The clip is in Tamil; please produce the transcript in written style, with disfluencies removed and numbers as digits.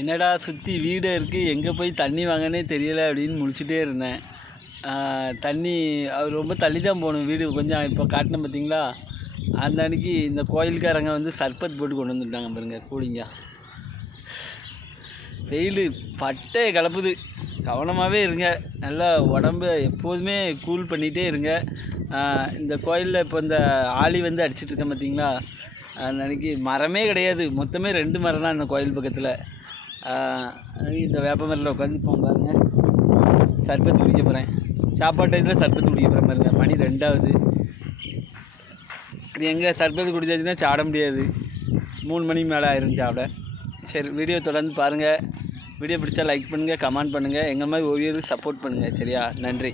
என்னடா சுற்றி வீடு இருக்குது, எங்கே போய் தண்ணி வாங்கனே தெரியலை அப்படின்னு முழிச்சிட்டே இருந்தேன். தண்ணி அவர் ரொம்ப தள்ளி தான் போகணும் வீடு. கொஞ்சம் இப்போ காட்டினேன் பார்த்தீங்களா, அந்த அன்றைக்கி இந்த கோயிலுக்காரங்க வந்து சர்பத் போட்டு கொண்டு வந்துட்டாங்க பாருங்க கூலிங்கா. வெயில் பட்டையை கலப்புது. கவனமாகவே இருங்க. நல்லா உடம்பு எப்போதுமே கூல் பண்ணிகிட்டே இருங்க. இந்த கோயிலில் இப்போ இந்த ஆளி வந்து அடிச்சிட்ருக்கேன் பார்த்தீங்களா, அந்த அன்றைக்கி மரமே கிடையாது. மொத்தமே 2 மரம் தான் இந்த கோயில் பக்கத்தில். இந்த வேப்ப மரத்தில் உட்காந்து பாருங்க, சர்பத்து குடிக்க போகிறேன். சாப்பாட்டு டயத்தில் சர்பத்து குடிக்க போகிற பாருங்க. மணி 2 ஆகுது. இது எங்கே சர்பத்து குடிச்சாச்சுன்னா சாட முடியாது. 3 மணி மேலே ஆயிரும் சாப்பிட. சரி, வீடியோ தொடர்ந்து பாருங்கள். வீடியோ பிடிச்சா லைக் பண்ணுங்கள், கமெண்ட் பண்ணுங்கள். எங்கள் மாதிரி ஒவ்வொரு சப்போர்ட் பண்ணுங்கள். சரியா? நன்றி.